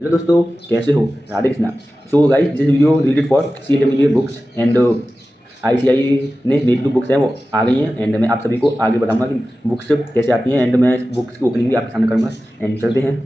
हेलो दोस्तों, कैसे हो? राधे Krishna. So guys, this video related for CWA books and ICAI ने मेरी जो बुक्स हैं वो आ गई हैं एंड मैं आप सभी को आगे बताऊंगा कि बुक्स कैसे आती हैं एंड मैं बुक्स की ओपनिंग भी आपके सामने करूंगा एंड चलते हैं।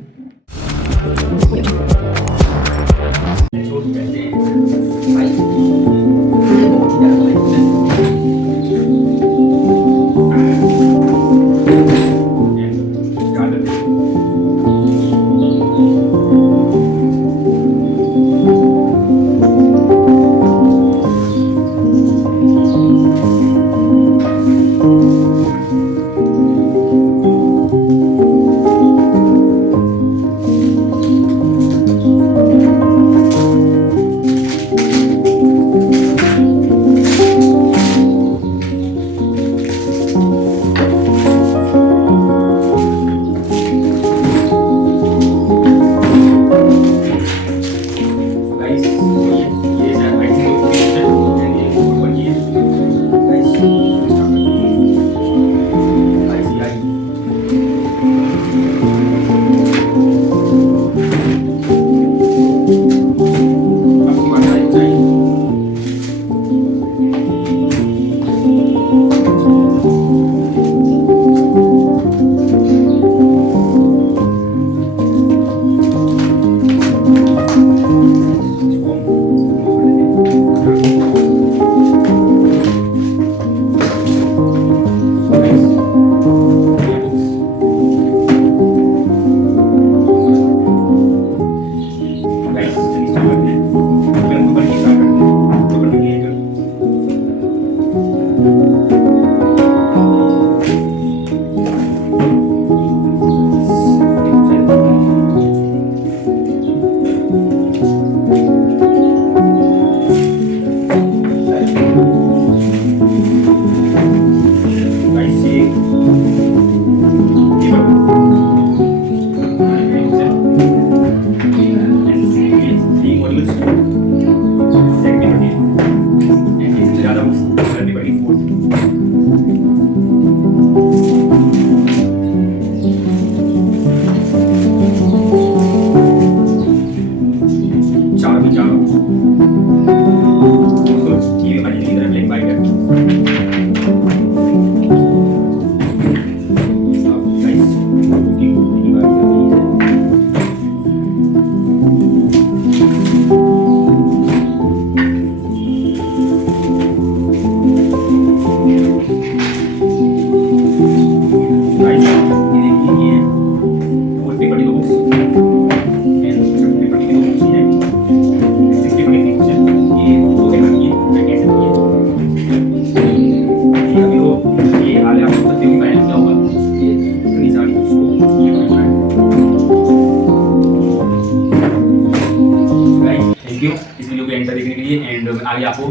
इस वीडियो को एंड तक देखने के लिए एंड आगे आपको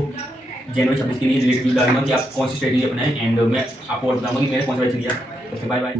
Jan27 के लिए रिलेटेड वीडियो डालूंगा कि आप कौन सी स्ट्रेटेजी अपनाएं एंड मैं आपको और बताऊंगा कि मैंने कौन सा बैच लिया। तो बाय बाय।